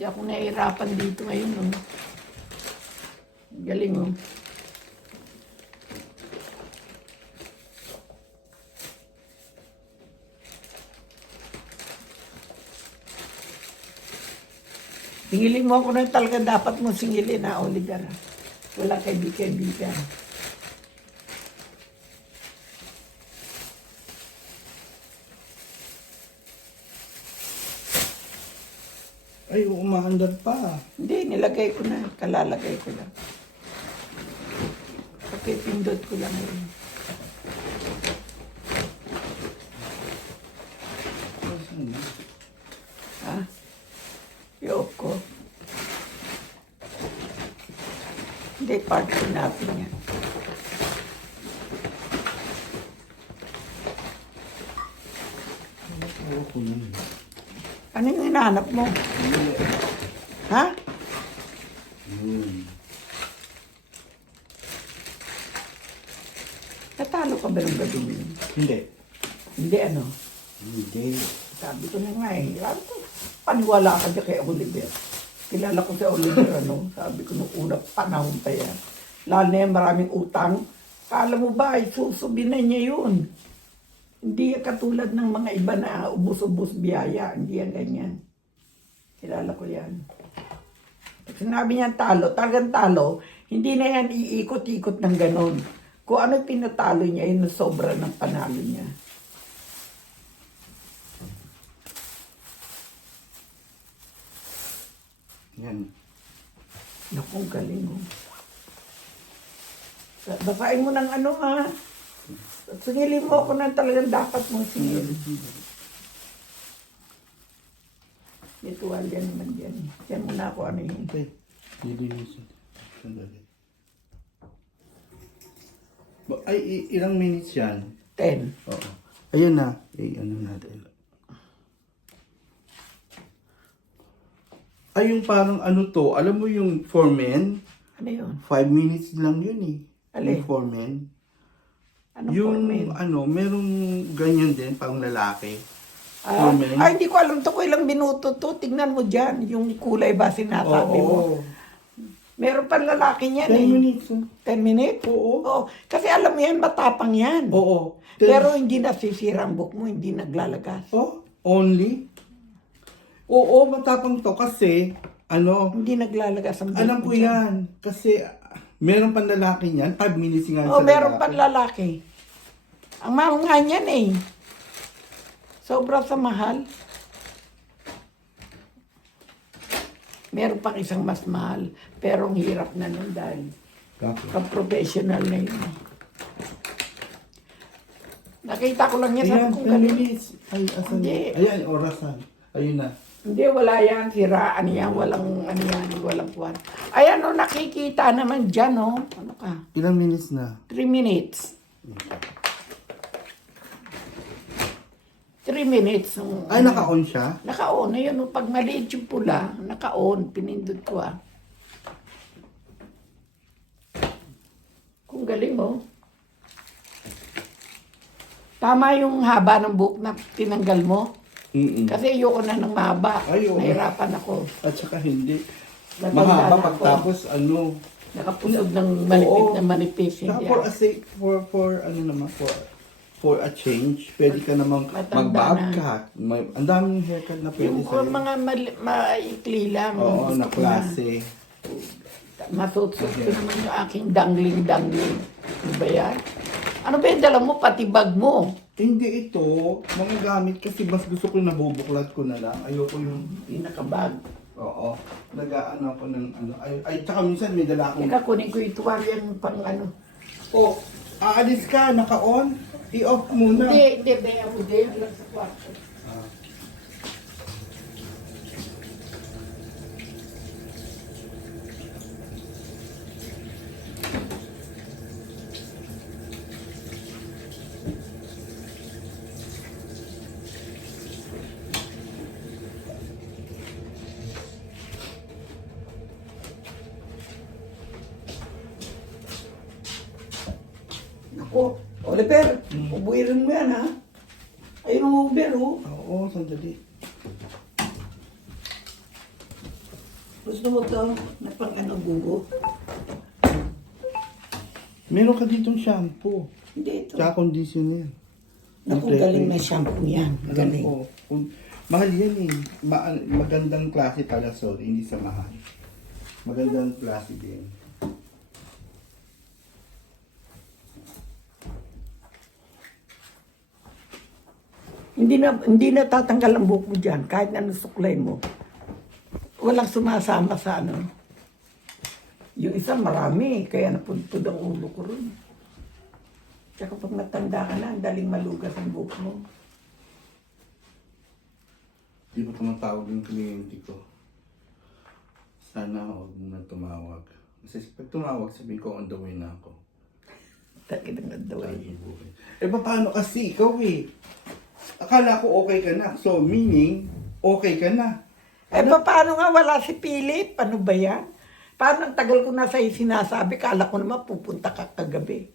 Hindi ako nahihirapan dito ngayon. Oh. Galing oh. Singilin mo ako na talaga dapat mo singilin na Oliver. Wala kaibigan. Ay, umaandar pa. Hindi, nilagay ko na. Kalalagay ko lang. Okay, pindot ko lang yun. Ha? Yoko ko. Hindi, part ko natin yan. Ano yung hinahanap mo? Ha? Natalo ka ba ng gabi yun? Hindi. Hindi ano? Hindi. Sabi ko na nga eh. Sabi ko, paniwala ka dyan kay Oliver. Kilala ko si Oliver ano. Sabi ko nung unang panahon pa yan. Lalo na yan maraming utang. Kala mo ba ay susubin na niya yun? Hindi yan katulad ng mga iba na ubus-ubus biyaya. Hindi yan ganyan. Kilala ko yan. Pag sinabi niya talo, talagang talo, hindi na yan iikot-ikot ng ganon. Kung ano pinatalo niya, yun ang sobra ng panalo niya. Yan. Naku, galing mo. Basahin mo ng ano ha. Singilin mo ako na talagang dapat mong singilin. May tuwalya naman dyan. Siya muna ako ano yun. Okay. Lilinisin. Sandali. Ay, ilang minutes yan? 10. Oo. Ayun na. Ano natin. Ay, yung parang ano to, alam mo yung for men? Ano yun? 5 minutes lang yun eh. Alin? Yung for men. Anong Yung format? ano, merong ganyan din, pang lalaki. For men. Ay, hindi ko alam to ko ilang minuto to. Tingnan mo dyan. Yung kulay ba sinasabi mo? Meron pa lalaki niyan 10 eh. minutes. 10 minutes? Oo. Oo. Kasi alam mo yan, matapang yan. Oo. Pero hindi nasisira ang book mo, hindi naglalagas. Oh, only? Oo, matapang to kasi, ano, Hindi naglalagas ang book alam mo ko dyan. yan. Kasi, meron pang lalaki niyan, 5 minutes nga Oo, sa meron lalaki. pa lalaki. Ang mahal nga niyan eh. Sobra sa mahal. Meron pang isang mas mahal. Pero ang hirap na nun dahil ka-professional na yun. Nakita ko lang yan. Sabi Ayan, ko 10 galing. minutes. Ay, asan? Hindi. Ayan, orasan. Ayun na. Hindi, wala yan. Siraan yan. Walang ano yan. Walang kuwan. Ayan o, nakikita naman dyan o. Ano ka? Ilang minutes na? 3 minutes. 3 minutes. Ay, naka-on siya? Naka-on. Ayun o, pag maliit yung pula, naka-on. Pinindot ko ah. Kung galing mo. Tama yung haba ng buhok na tinanggal mo. Kasi ayoko na ng mahaba. Ayoko. Nahirapan ako. At saka hindi. Matanda Mahaba na ako. pagtapos, ano. Nakapusog ng malipit Oo. na manipis. Saka Hindi for ah. a sake, for ano naman, for a change, pwede ka namang Matanda mag-bobcat. Ang daming haircut na pwede Yung sa'yo. mga maikli lang. Oo, gusto na ko klase. Masutsot ko naman yung aking dangling-dangling. Ano ba yan? Ano ba yung dala mo? Pati bag mo. Hindi ito, mga gamit kasi mas gusto ko nabubuklat ko na lang. Ayoko yung, Pinakabag. oo, nag-ano ako ng ano. Ay, tsaka minsan may dala akong, Teka, kunin ko yung tuwalya yung pang ano. oh, aalis ka, naka-on, i-off muna. Hindi, baya mo din. Lang sa kwarto. Ako, Oliver, ubuirin mo yan ha. Ayun ang Uber oh. Oo, sandali. Gusto mo to? Na pang ano, bugo? Meron ka ditong shampoo. Hindi ito. Tsaka conditioner. Naku, galing na shampoo yan. Alam Galing. ko, mahal yan eh. Magandang klase pala, sorry, hindi sa mahal. Magandang klase din. Hindi na tatanggal ang buhok mo dyan. Kahit na suklay mo. Walang sumasama sa ano. Yung isa marami. Kaya napudpud ang ulo ko rin. Tsaka pag matanda ka na, ang daling malugas ang buhok mo. Di ba tumatawag yung kliyente ko? Sana huwag mo na tumawag. Kasi pag tumawag, sabihin ko on the way na ako. Takit ang nandaway. Eh, paano kasi ikaw eh? Akala ko okay ka na. So, meaning, okay ka na. Eh, paano nga wala si Philip? Ano ba yan? Paano ang tagal ko na sa'yo sinasabi? Kala ko naman pupunta ka kagabi.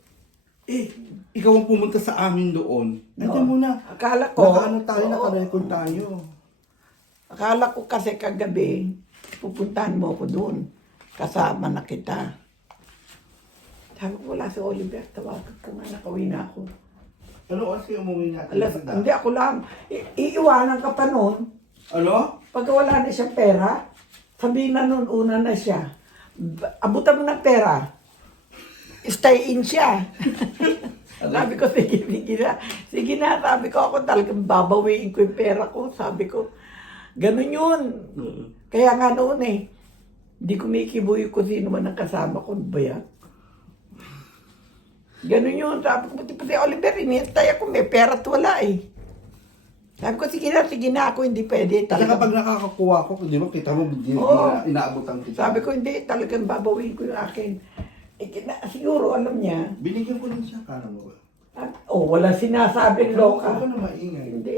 Eh, ikaw ang pumunta sa amin doon. Nandiyan No. muna. Akala ko... Nakaano tayo, Oo. naka-record tayo. Akala ko kasi kagabi, pupuntahan mo ako doon. Kasama na kita. Sabi ko, wala si Oliver. Tawagan ko nga, nakauwi na ako. Ano oras kayo umuwi natin? Hindi ako lang. Iiwanan ka pa noon. Ano? Pagka wala na siyang pera, sabihin na noon, una na siya. Abutan mo ng pera. Stay in siya. Sabi ko, sige na. Sige na, sabi ko, ako talagang babawiin ko yung pera ko. Sabi ko, ganun yun. Kaya nga noon eh, hindi ko mikibuyo kung sino man ang kasama ko. Ano ba yan? Ganun yun. Sabi ko, buti pa si Oliver, inihintay ako, may pera at wala eh. Sabi ko, sige na ako, hindi pwede. Kasi kapag nakakakuha ko, di ba, kita mo, Oo. inaabutan kita. Sabi ko, hindi, talagang babawiin ko yung akin. Siguro, alam niya, Binigyan ko lang siya, kala mo ba? wala sinasabing loka. Huwag ka na maingay. Hindi.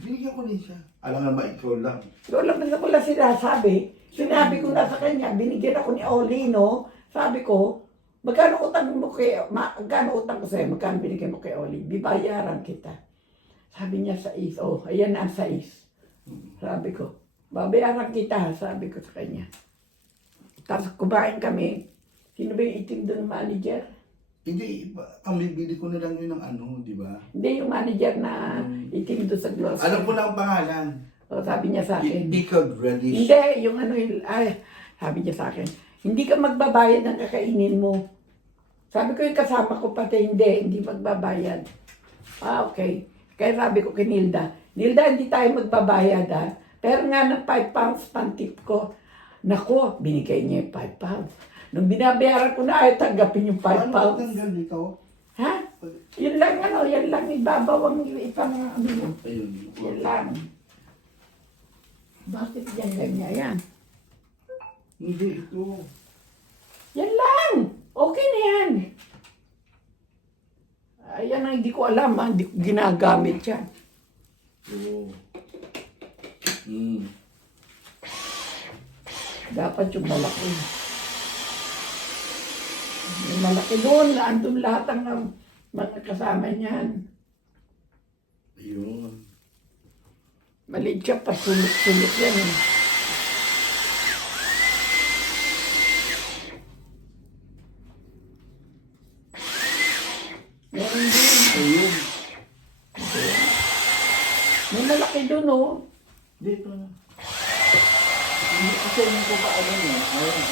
Binigyan ko din siya. Alam naman, ikaw lang. Wala sinasabi. Sinabi ko na sa kanya, binigyan ako ni Oli, no? Sabi ko, magkano utang mo magkano utang ko sa'yo, magkano binigyan mo kay Oli? Bibayaran kita. Sabi niya, 6. Oh, ayan na ang 6. Sabi ko, babayaran kita, sabi ko sa kanya. Tapos kumain kami. Sino ba yung itim doon manager? Hindi, ang bibili ko na lang yun ng ano, di ba? Hindi, yung manager na itim doon sa grocery. Alam ko na ang pangalan. O, sabi niya sa akin. Pickled relish. Hindi, yung ano, sabi niya sa akin, hindi ka magbabayad ng kakainin mo. Sabi ko yung kasama ko pati, hindi magbabayad. Okay. Kaya sabi ko kay Nilda, hindi tayo magbabayad Pero nga ng 5 pounds pang-tip ko. Naku, binigay niya yung 5 pounds. Nung binabayaran ko na, tanggapin yung 5 Ano pounds. tanggal dito? Ha? Yan lang, ibabaw ang ipang ano. Ayun. Yan lang. Bakit yan ganyan yan? Hindi, ito. Yan lang! Okay na yan! Ayan ang hindi ko alam hindi ko ginagamit yan. Oo. Dapat yung malaki. Yung malaki doon, andun lahat ang mga kasama niyan. Ayun. Maliit siya, pasulit-sulit yan eh. Meron din. Ayun. May malaki doon oh. Dito na. Hindi kasi hindi ko pa alam eh. Ayun.